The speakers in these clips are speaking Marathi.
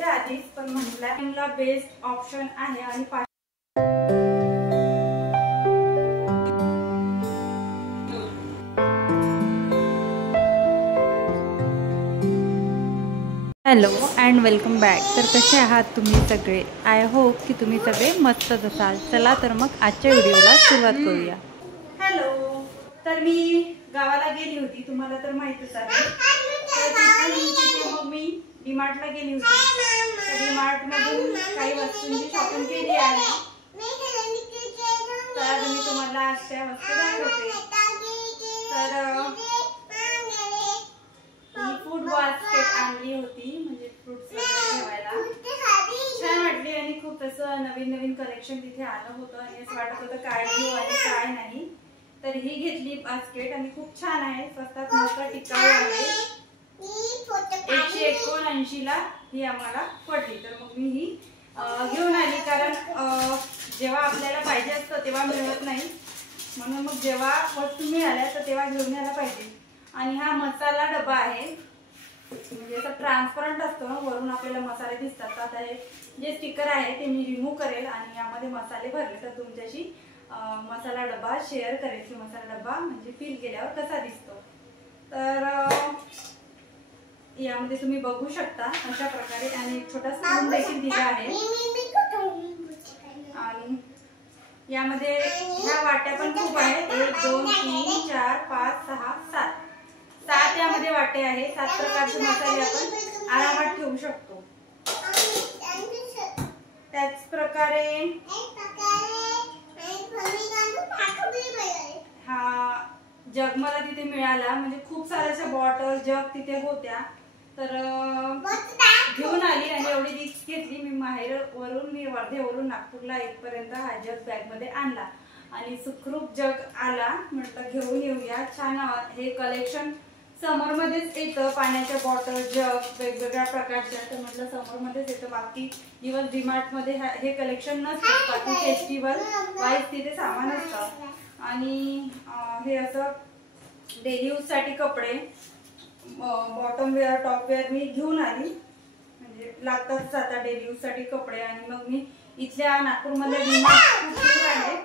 होते आधीच, पण म्हटलं बेस्ट ऑप्शन आहे आणि हॅलो अँड वेलकम बॅक। तर कसे आहात तुम्ही सगळे? आय होप की तुम्ही सगळे मस्तच असाल। चला तर मग आजच्या व्हिडिओला सुरुवात करूया। हॅलो, तर मी गावाला गेली होती, तुम्हाला तर माहितीच आहे। तर मग मी डीमार्टला गेली होती। डीमार्ट मधून काही वस्तूंची शॉपिंग केली आहे, तर मी तुम्हाला आज त्या वस्तू दाखवते। तर फूड बास्केट आणली होती, म्हणजे फ्रुट्स वगैरे ठेवायला। छान वाटली आणि खूप असं नवीन नवीन कलेक्शन तिथे आलं होतं आणि असं वाटत होतं काय घेऊ आणि काय नाही। तर ही घेतली बास्केट आणि खूप छान आहे, स्वस्तात मस्त टिकाऊ आहे। 179 ला ही आम्हाला पडली। तर मग मी ही घेऊन आली, कारण जेव्हा आपल्याला पाहिजे असतं तेव्हा मिळत नाही, म्हणून मग जेव्हा वस्तू मिळाल्या तर तेव्हा घेऊन यायला पाहिजे। आणि हा मसाला डबा आहे, म्हणजे असं ट्रान्सपरंट असतो, वरून आपल्याला मसाले दिसतात। आता हे जे स्टिकर आहे ते मी रिमूव्ह करेल आणि यामध्ये मसाले भरले तर तुमच्याशी मसाला डबा शेअर करेल की मसाला डबा म्हणजे फील केल्यावर कसा दिसतो। तर यामध्ये तुम्ही बघू शकता अशा प्रकारे, आणि एक छोटा स्पून देखील दिला आहे। आणि यामध्ये ह्या वाट्या पण खूप आहेत, 1 2 3 4 5 6 7 यामध्ये वाटे आहे। 7 प्रकारचे मसाले आपण आरामात ठेवू शकतो। त्याच प्रकारे हा जग मला तिथे मिळाला, म्हणजे खूप साऱ्या बॉटल जग तिथे होत्या, तर घेऊन आली आणि एवढी रिक्स घेतली। मी मी वर्धेवरून नागपूरला इथपर्यंत हा जग बॅग मध्ये आणला आणि सुखरूप जग आला। म्हटलं घेऊन येऊया, छान हे कलेक्शन समर मध्येच येतं, पाण्याच्या बॉटल जग वेगवेगळ्या प्रकारच्या। तर म्हटलं समर मध्येच येतं, बाकी दिवस डीमार्ट मध्ये हे कलेक्शन नसतं, बाकी फेस्टिवल वाईज तिथे सामान असतं। आणि हे असं डेली यूज साठी कपडे, बॉटम वेअर टॉप वेअर मी घेऊन आली, म्हणजे लागतातच आता डेली यूज साठी कपडे। आणि मग मी इथल्या नागपूरमध्ये डीमार्ट खूप दूर आहे,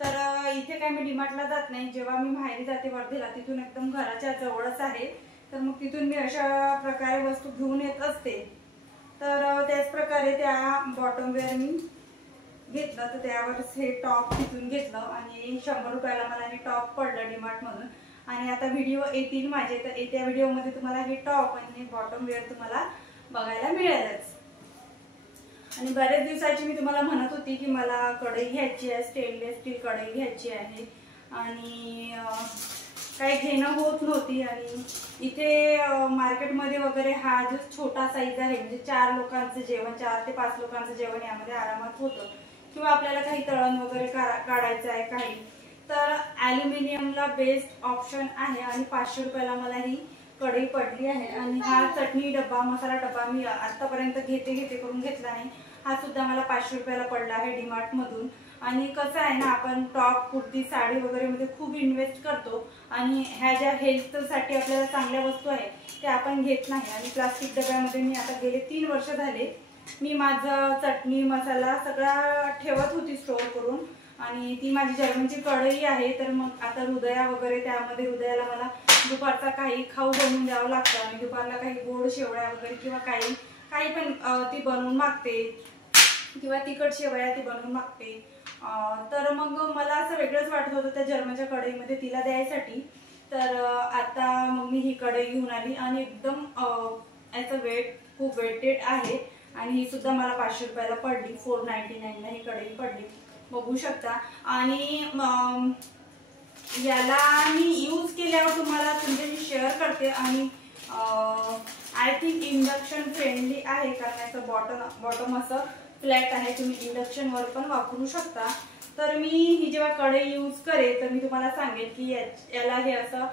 तर इथे काय मी डीमार्टला जात नाही। जेव्हा मी माहेरी जाते वर्धेला, तिथून एकदम घराच्या जवळच आहे, तर मग तिथून मी अशा प्रकारे वस्तू घेऊन येत असते। तर त्याच प्रकारे त्या बॉटम वेअर मी घेतलं, तर त्यावरच हे टॉप तिथून घेतलं आणि 100 रुपयाला मला हे टॉप पडलं डीमार्ट मधून। आणि आता व्हिडिओ येतील माझे, तर येत्या व्हिडिओमध्ये तुम्हाला हे टॉप आणि हे बॉटम वेअर तुम्हाला बघायला मिळेलच। आणि बरेच दिवसाची मी तुम्हाला म्हणत होती की मला कढई घ्यायची आहे, स्टेनलेस स्टील कढई घ्यायची आहे, आणि काही घेणं होत नव्हती। आणि इथे मार्केटमध्ये वगैरे हा जो छोटा साईज आहे, म्हणजे 4 लोकांचं जेवण, 4 ते 5 लोकांचं जेवण यामध्ये आरामात होतं, किंवा आपल्याला काही तळण वगैरे काढायचं आहे काही, तर ॲल्युमिनियमला बेस्ट ऑप्शन आहे। आणि 500 रुपयाला मला ही कढई पडली आहे। आणि हा चटणी डब्बा, मसाला डब्बा मी आतापर्यंत घेते करून घेतला नाही, हा सुद्धा मला 500 रुपयाला पडला आहे डीमार्ट मधून। आणि कसं आहे ना, आपण टॉप कुर्ती साडी वगैरे मध्ये खूप इन्व्हेस्ट करतो, आणि ह्या ज्या हेल्थसाठी आपल्याला चांगल्या वस्तू आहेत त्या आपण घेत नाही। आणि प्लास्टिक डब्यामध्ये मी आता गेले 3 वर्ष झाले मी माझं चटणी मसाला सगळा ठेवत होती स्टोर करून। आणि ती माझी जर्मनची कढई आहे, तर मग आता हृदया वगैरे, त्यामध्ये हृदयाला मला दुपारचा काही खाऊ बनवून द्यावं लागतं, आणि दुपारला काही गोड शेवळ्या वगैरे किंवा काही पण ती बनवून मागते, किंवा तिखट शेवया ती बनवून मागते। तर मग मला असं वेगळंच वाटत होतं त्या जर्मनच्या कढईमध्ये तिला द्यायसाठी। तर आता मग मी ही कढई घेऊन आली, आणि एकदम याचं वेट खूप वेटेड आहे, आणि ही सुद्धा मला 500 रुपयाला पडली, 499 ला ही कढई पडली, बघू शकता। आणि याला मी यूज केल्यावर तुम्हाला तुमच्याशी शेअर करते। आणि आय थिंक इंडक्शन फ्रेंडली आहे, कारण याचं बॉटम असं फ्लॅट आहे, तुम्ही इंडक्शन वर पण वापरू शकता। तर मी ही जेव्हा कढई यूज करेल तर मी तुम्हाला सांगेल की याला हे असं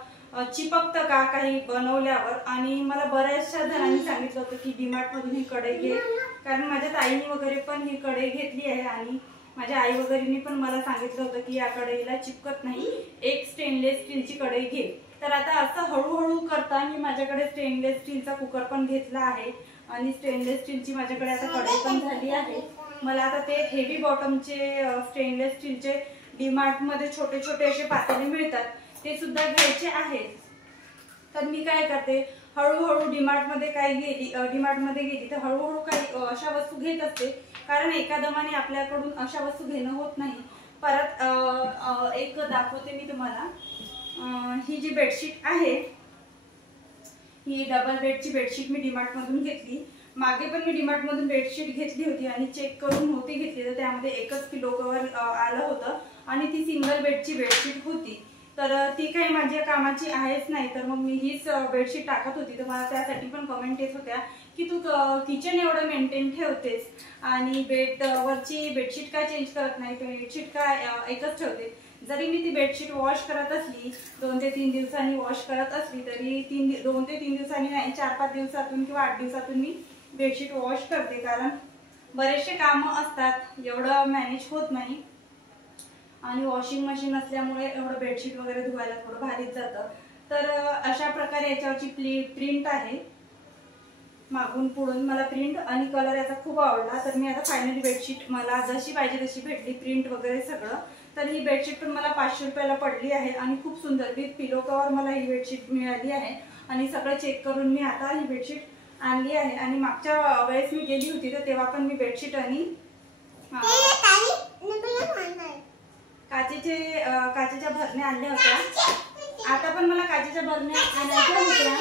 चिपकतं का काही बनवल्यावर। आणि मला बऱ्याचशा जणांनी सांगितलं होतं की डीमार्ट मधून ही कढई घे, कारण माझ्या ताईने वगैरे पण ही कढई घेतली आहे, आणि माझ्या आई वगैरेंनी पण मला सांगितलं होतं की या कढईला चिपकत नाही, एक स्टेनलेस स्टीलची कढई घे। तर आता असं हळूहळू करता मी माझ्याकडे स्टेनलेस स्टीलचा कुकर पण घेतला आहे, आणि स्टेनलेस स्टीलची माझ्याकडे आता कढई पण झाली आहे. मला आता ते हेवी बॉटमचे स्टेनलेस स्टीलचे डीमार्ट मध्ये छोटे छोटे असे पातेले मिळतात, ते सुद्धा घ्यायचे आहेत. तर मी काय करते, हळूहळू डीमार्ट मध्ये गेली तर हळूहळू काही अशा वस्तू घेत असते, कारण एका दमाने आपल्याकडून अशा वस्तू घेणं होत नाही. परत एक दाखवते मी तुम्हाला. ही जी बेडशीट आहे, ही डबल बेडची बेडशीट मी डीमार्ट मधून घेतली. मागे पण मी डीमार्ट मधून बेडशीट घेतली होती आणि चेक करून नव्हती घेतली, तर त्यामध्ये एकच पिलो कव्हर आलं होतं आणि ती सिंगल बेडची बेडशीट होती. तर ती काही माझ्या कामाची आहेच नाही, तर मग मी हीच बेडशीट टाकत होती. तर मला त्यासाठी पण कमेंट येत होत्या की तू किचन एवढं मेंटेन ठेवतेस आणि बेडवरची बेडशीट काय चेंज करत नाही, बेडशीट काय एकच ठेवते. जरी मी ती बेडशीट वॉश करत असली, 2 ते 3 दिवसांनी वॉश करत असली, तरी 2 ते 3 दिवसांनी नाही, 4-5 दिवसातून किंवा 8 दिवसातून मी बेडशीट वॉश करते. कारण बरेचसे कामं असतात, एवढं मॅनेज होत नाही आणि वॉशिंग मशीन असल्यामुळे एवढं बेडशीट वगैरे धुवायला थोडं भारीच जातं. तर अशा प्रकारे याच्यावरची प्रिंट आहे, मागून पुढून मला प्रिंट आणि कलर याचा खूप आवडला. तर मी आता फायनली बेडशीट मला जशी पाहिजे तशी भेटली, प्रिंट वगैरे सगळं. तर ही बेडशीट पण मला 500 रुपयाला पडली आहे आणि खूप सुंदर विथ पिलो कव्हर मला ही बेडशीट मिळाली आहे. आणि सगळं चेक करून मी आता ही बेडशीट आणली आहे. आणि मागच्या वेळेस मी गेली होती तर तेव्हा पण मी बेडशीट आणि काचेच्या भरण्या आणल्या होत्या. आता पण मला काचेच्या भरण्या आणायच्या होत्या,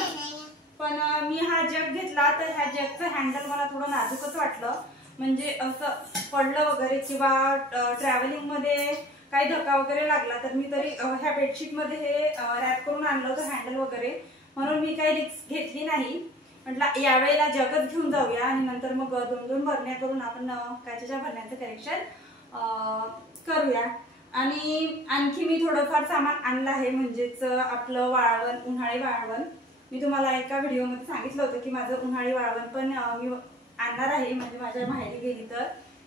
पण मी हा जग घेतला तर ह्या जगचं हँडल मला थोडं नाजूकच वाटलं. म्हणजे असं पडलं वगैरे किंवा ट्रॅव्हलिंग मध्ये काही धक्का वगैरे लागला तर मी तरी ह्या बेडशीट मध्ये हे रॅप करून आणलं होतं हँडल वगैरे, म्हणून मी काही रिस्क घेतली नाही. म्हटलं यावेळेला जगच घेऊन जाऊया आणि नंतर मग 2-2 भरण्या करून आपण काचेच्या भरण्यांचं कलेक्शन करूया. आणि आणखी मी थोडंफार सामान आणलं आहे, म्हणजेच आपलं वाळवण, उन्हाळी वाळवण. मी तुम्हाला एका व्हिडिओमध्ये सांगितलं होतं की माझं उन्हाळी वाळवण पण मी आणणार आहे, म्हणजे माझ्या माहेरी गेली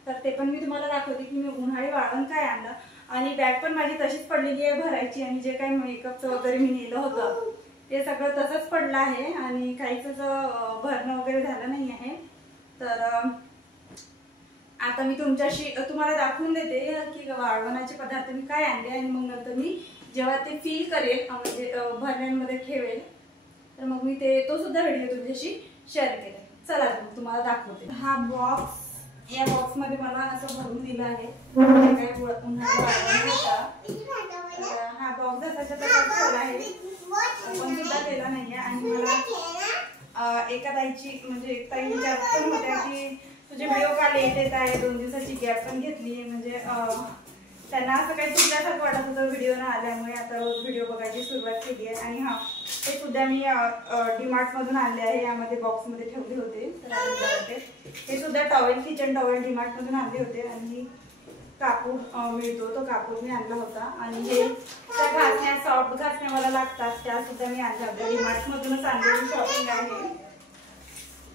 तर ते पण मी तुम्हाला दाखवते की मी उन्हाळी वाळवण काय आणलं. आणि बॅग पण माझी तशीच पडलेली आहे भरायची, आणि जे काही मेकअपचं वगैरे मी नेलं होतं ते सगळं तसंच पडलं आहे आणि काहीच भरणं वगैरे झालं नाही आहे. तर आता मी तुम्हाला दाखवून देते की वाळवणाचे पदार्थ मी काय आणले आणि मग नंतर मी जेव्हा ते फील करेल म्हणजे भरण्यांमध्ये ठेवेल तर मग मी तो सुद्धा व्हिडिओ तुमच्याशी शेअर केला. चला मग तुम्हाला दाखवते. हा बॉक्स, या बॉक्स मध्ये मला असं भरून दिलं आहे काय उन्हाळी वाळवण होता. हा बॉक्स त्याच्या तसाच ठेवला आहे, पण सुद्धा केला नाहीये. आणि मला एका ताईची म्हणजे एक ताई विचारत पण होत्या की तुझे व्हिडिओ का लेट येत आहे, 2 दिवसाची गॅप पण घेतली. म्हणजे त्यांना असं काही चुकल्यासारखं वाटत होतं व्हिडिओ न आल्यामुळे. आता रोज व्हिडिओ बघायची सुरुवात केली आहे. आणि हा ते सुद्धा मी डीमार्ट मधून आणले आहे, यामध्ये बॉक्स मध्ये ठेवले होते. तर हे सुद्धा टॉवेल, किचन टॉवेल डीमार्ट मधून आणले होते. आणि कापूर मिळतो तो कापूर मी आणला होता. आणि हे त्या घासण्या, सॉफ्ट घासण्या मला लागतात, त्या सुद्धा मी आणल्या होत्या, डीमार्ट मधूनच आणलेली शॉपिंग आहे.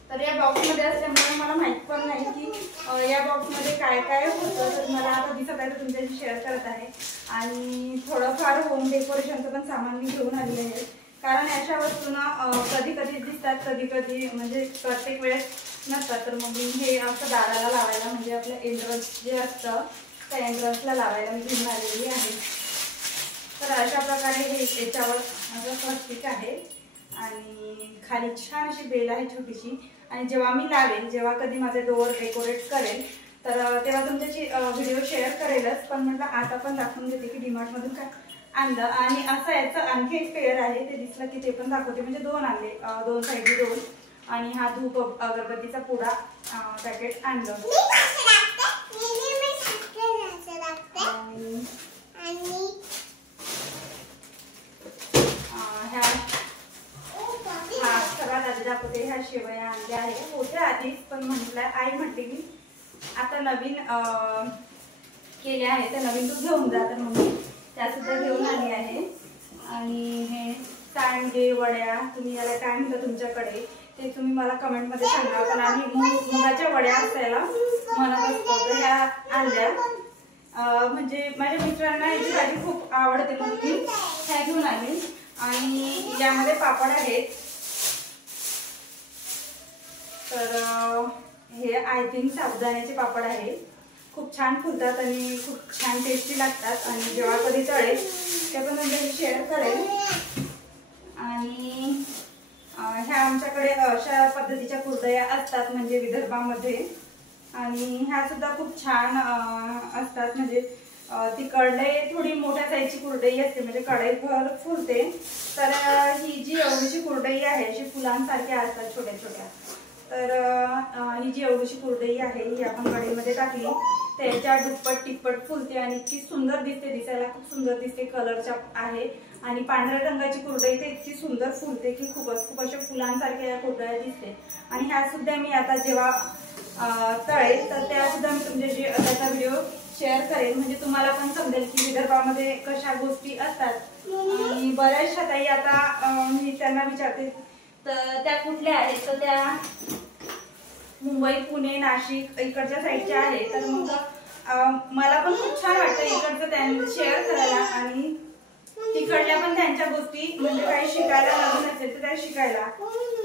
तर या बॉक्स मध्ये असल्यामुळे मला माहित पण नाही की या बॉक्स मध्ये काय काय होतं. तर मला आता दिसत आहे तर तुमच्याशी शेअर करत आहे. आणि थोडंफार होम डेकोरेशनचं पण सामान मी घेऊन आलेले आहे, कारण अशा वस्तूंना कधी कधी दिसतात, कधी कधी म्हणजे प्रत्येक वेळेस नसतात. तर मग मी हे असं दाराला लावायला, म्हणजे आपलं एंट्रन्स जे असतं त्या एंट्रन्सला लावायला मी घेऊन आलेली आहे. तर अशा प्रकारे हे याच्यावर माझं स्वस्तिक आहे आणि खाली छान अशी बेल आहे छोटीशी. आणि जेव्हा मी लावेल, जेव्हा कधी माझे डोअर डेकोरेट करेल तर तेव्हा तुमच्याशी व्हिडिओ शेअर करेलच, पण म्हटलं आता पण दाखवून देते की डीमार्ट मधून काय आणलं. आणि असं याचं आणखी एक पेअर आहे, ते दिसलं की ते पण दाखवते. म्हणजे 2 आणले, 2 साईडनी 2. आणि हा धूप अगरबत्तीचा पुडा पॅकेट आणलं. दाखवते. ह्या शेवया आणल्या आहे, होत्या आधीच, पण आई म्हटली की आता नवीन केल्या आहे तर नवीन तू घेऊन जा, तर मग मी त्या सुद्धा घेऊन आली आहे. आणि हे सांडगे, वड्या, तुम्ही याला काय म्हणता तुमच्याकडे ते तुम्ही मला कमेंट मध्ये सांगा. पण आम्ही मुगाच्या वड्या असायला म्हणत असतो, तर ह्या आणल्या. म्हणजे माझ्या मित्रांना याची भाजी खूप आवडते म्हणून मी ह्या घेऊन आली. आणि यामध्ये पापड आहेत, तर हे आय थिंक साबुदाण्याचे पापड आहे. खूप छान फुलतात आणि खूप छान टेस्टी लागतात आणि जेव्हा कधी तळेल ते पण म्हणजे शेअर करेल. आणि ह्या आमच्याकडे अशा पद्धतीच्या कुरडया असतात म्हणजे विदर्भामध्ये आणि ह्या सुद्धा खूप छान असतात. म्हणजे ती कढई थोडी मोठ्या साईजची कुरडई असते म्हणजे कढईभर फुलते. तर ही जी एवढीशी कुरडई आहे अशी फुलांसारख्या असतात छोट्या छोट्या. तर ही जी एवढीशी कुरडई आहे ही आपण कढईमध्ये टाकली त्याच्या दुप्पट टिप्पट फुलते आणि इतकी सुंदर दिसते. दिसायला खूप सुंदर दिसते. कलरच्या आहे आणि पांढऱ्या रंगाची कुरडई ते इतकी सुंदर फुलते की खूप अशा फुलांसारख्या या कुरडया दिसते. आणि ह्या सुद्धा मी आता जेव्हा तळेल तर त्या सुद्धा मी तुमच्याशी त्याचा व्हिडिओ शेअर करेन म्हणजे तुम्हाला पण समजेल की विदर्भामध्ये कशा गोष्टी असतात. आणि बऱ्याचशा ताई आता मी त्यांना विचारते तर त्या कुठल्या आहेत तर त्या मुंबई पुणे नाशिक इकडच्या साईडच्या आहे. तर मग मला पण खूप छान वाटतं इकडचं त्यांनी शेअर करायला आणि तिकडल्या पण त्यांच्या गोष्टी म्हणजे काही शिकायला लागून असेल तर त्या शिकायला.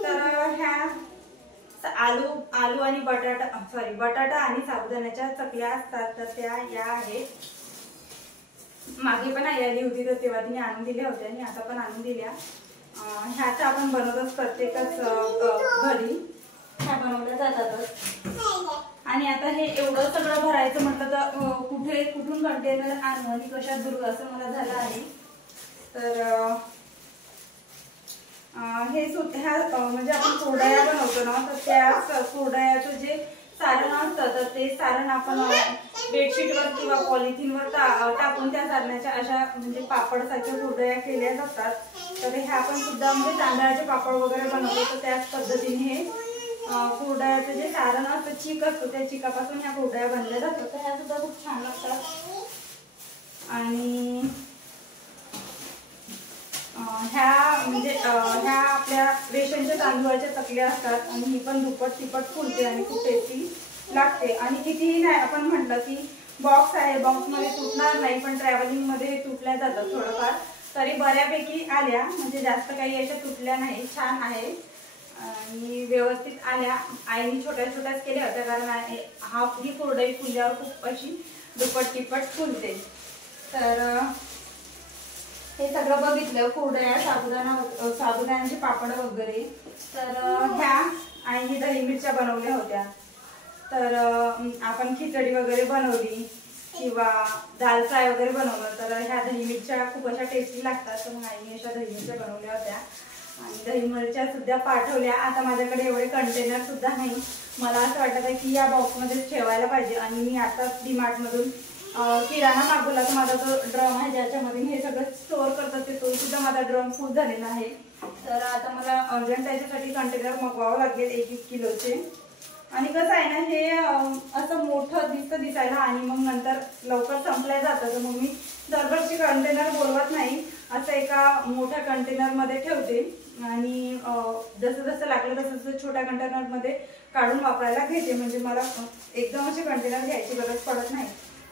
तर ह्या आलू आणि बटाटा आणि साबुदाण्याच्या चकल्या असतात तर त्या या आहेत. मागे पण आई आली होती तर तेव्हा तिने आणून दिल्या होत्या आणि आता पण आणून दिल्या. ह्याचा आपण बनवतच प्रत्येकच घरी ह्या बनवल्या जातातच. आणि आता हे एवढं सगळं भरायचं म्हटलं तर कुठून कंटेनर आणू आणि कशात भरू असं मला झालं आहे. तर हे म्हणजे आपण कुरडया बनवतो ना तर त्या कुरडयाचं जे सारण असतं तर ते सारण आपण बेडशीटवर किंवा पॉलिथिनवर टाकून त्या सारणाच्या अशा म्हणजे पापड सारख्या कुरडया केल्या जातात. तर ह्या आपण सुद्धा म्हणजे तांदळाचे पापड वगैरे बनवतो तर त्याच पद्धतीने हे कुरडयाचं जे सारण असतं चीक असतो त्या चिकापासून ह्या कुरडया बनल्या जातात. तर ह्या सुद्धा खूप छान लागतात. आणि ह्या आपल्या रेशनच्या तांदूळाच्या चकल्या असतात आणि ही पण दुप्पट तिप्पट फुलते आणि खूप टेस्टी लागते. आणि कितीही नाही आपण म्हटलं की बॉक्स आहे बॉक्समध्ये तुटणार नाही पण ट्रॅव्हलिंग मध्ये तुटल्या जातात थोडंफार तरी बऱ्यापैकी आल्या म्हणजे जास्त काही अशा तुटल्या नाही. छान आहे आणि व्यवस्थित आल्या. आईने छोट्या छोट्याच केल्या होत्या कारण ही कुरडई फुलल्यावर खूप अशी दुप्पट तिप्पट फुलते. तर हे सगळं बघितलं कुरडया साबुदाण्याचे पापड वगैरे. तर ह्या आईने दही मिरच्या बनवल्या होत्या. तर आपण खिचडी वगैरे बनवली किंवा दाल फ्राय वगैरे बनवलं तर ह्या दही मिरच्या खूप अशा टेस्टी लागतात. तर मग आईने अशा दही मिरच्या बनवल्या होत्या आणि दही मिरच्या सुद्धा पाठवल्या. आता माझ्याकडे एवढे कंटेनर सुद्धा नाही. मला असं वाटत आहे की या बॉक्समध्ये ठेवायला पाहिजे. आणि मी आता डीमार्ट मधून किराणा मागवला तर माझा जो ड्रम आहे ज्याच्यामध्ये हे सगळं स्टोअर करतात ते तो सुद्धा माझा ड्रम फुल झालेला आहे. तर आता मला अर्जंट त्याच्यासाठी कंटेनर मागवावं लागेल 1-1 किलोचे. आणि कसं आहे ना हे असं मोठं दिसायला आणि मग नंतर लवकर संपल्या जातं. तर मग मी दरवर्षी कंटेनर बोलवत नाही असं एका मोठ्या कंटेनरमध्ये ठेवते आणि जसं जसं लागलं तसं छोट्या कंटेनरमध्ये काढून वापरायला घेते. म्हणजे मला एकदम असे कंटेनर घ्यायची गरज पडत नाही.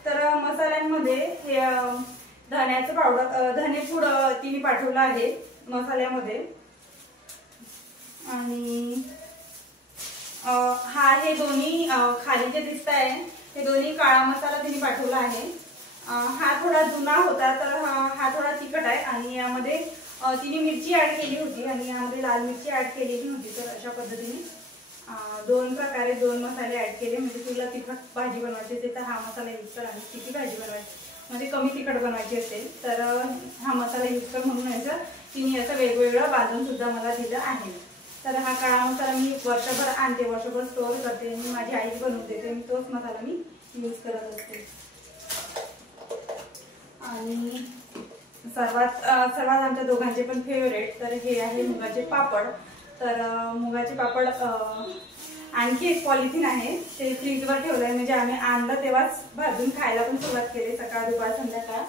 तर मसाल्यांमध्ये हे धण्याचं पावडर धनेपूड तिने पाठवलं आहे मसाल्यामध्ये. आणि हे दोन्ही खाली जे दिसत आहे हे दोन्ही काळा मसाला तिने पाठवला आहे. हा थोडा जुना होता तर हा थोडा तिखट आहे. आणि यामध्ये तिने मिरची ऍड केली होती आणि यामध्ये लाल मिरची ऍड केलेली होती. तर अशा पद्धतीने 2 प्रकारे 2 मसाले ऍड केले. म्हणजे तुला तिखट भाजी बनवायची असेल तर हा मसाला यूज कर आणि तिखी भाजी बनवायची म्हणजे कमी तिखट बनवायची असेल तर हा मसाला यूज कर म्हणून असं तिने असं वेगवेगळं बांधून सुद्धा मला दिलं आहे. तर हा काळा मसाला मी वर्षभर आणते वर्षभर स्टोअर करते आणि माझी आई बनवून देते. मी तोच मसाला मी यूज करत असते. आणि सर्वात आमच्या दोघांचे पण फेवरेट तर हे आहे मुगाचे पापड. तर मुगाचे पापड आणखी एक पॉलिथिन आहे ते फ्रीजवर ठेवलं आहे म्हणजे आम्ही आणलं तेव्हाच भाजून खायला पण सुरुवात केली सकाळ दुपार संध्याकाळ.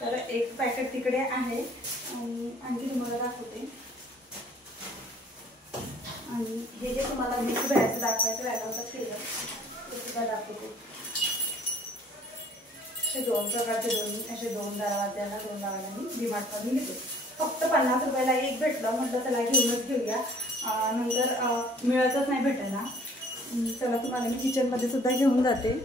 तर एक पॅकेट तिकडे आहे आणि आणखी तुम्हाला दाखवते. आणि हे जे तुम्हाला मिक्स बाहेरचं दाखवायचं राहिलं केलं ते सुद्धा दाखवते. असे 2 प्रकारचे असे 2 दरवाज्याला 2 लावायला मी डीमार्टमधून घेते. फक्त 50 रुपयाला एक भेटलं म्हटलं चला घेऊनच घेऊया. नंतर मिळतच नाही भेटेल ना चला तुम्हाला मी किचनमध्ये सुद्धा घेऊन जाते.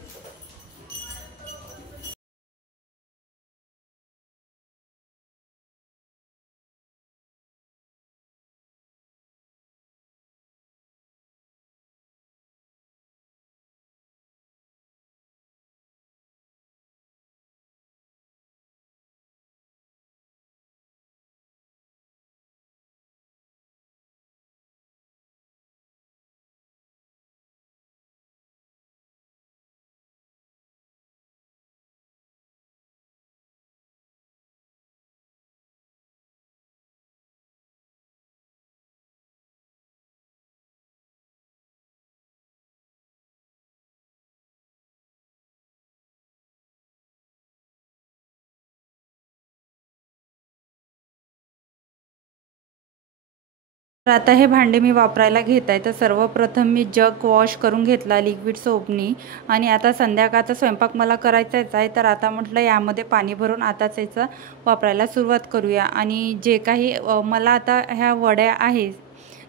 तर आता हे भांडे मी वापरायला घेत आहे. तर सर्वप्रथम मी जग वॉश करून घेतला लिक्विड सोपनी आणि आता संध्याकाळचा स्वयंपाक मला करायचाच आहे. तर आता म्हटलं यामध्ये पाणी भरून आताच याचं वापरायला सुरुवात करूया. आणि जे काही मला आता ह्या वड्या आहेत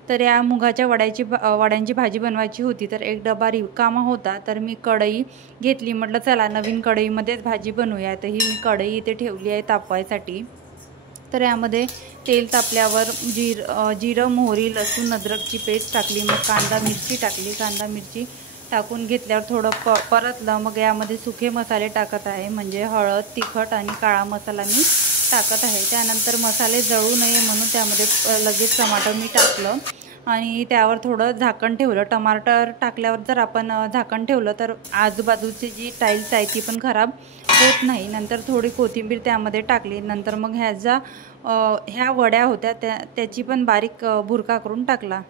तर या मुगाच्या वड्यांची भाजी बनवायची होती. तर एक डबा रिकामा होता तर मी कढई घेतली. म्हटलं चला नवीन कढईमध्येच भाजी बनवूया. तर ही मी कढई इथे ठेवली आहे तापवायसाठी. तर यामध्ये तेल तापल्यावर जिरं मोहरी लसूण अद्रकची पेस्ट टाकली. मग कांदा मिरची टाकली. कांदा मिरची टाकून घेतल्यावर थोडं परतलं. मग यामध्ये सुके मसाले टाकत आहे. म्हणजे हळद तिखट आणि काळा मसाला मी टाकत आहे. त्यानंतर मसाले जळू नये म्हणून त्यामध्ये लगेच टमाटर मी टाकलं आणि त्यावर थोडं झाकण ठेवलं. टमाटर टाकल्यावर जर आपण झाकण ठेवलं तर आजूबाजूची जी टाईल्स आहे ती पण खराब होत नाही. नंतर थोडी कोथिंबीर त्यामध्ये टाकली. नंतर मग ह्या वड्या होत्या त्याची पण बारीक भुरका करून टाकला.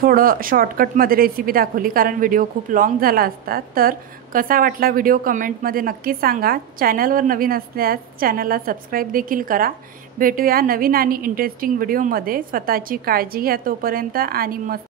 थोडं शॉर्टकटमध्ये रेसिपी दाखवली कारण व्हिडिओ खूप लॉंग झाला असता. तर कसा वाटला व्हिडिओ कमेंटमध्ये नक्की सांगा. चॅनलवर नवीन असल्यास चॅनलला सबस्क्राईब देखील करा. भेटूया नवीन आणि इंटरेस्टिंग व्हिडिओमध्ये. स्वतःची काळजी घ्या तोपर्यंत आणि मस्त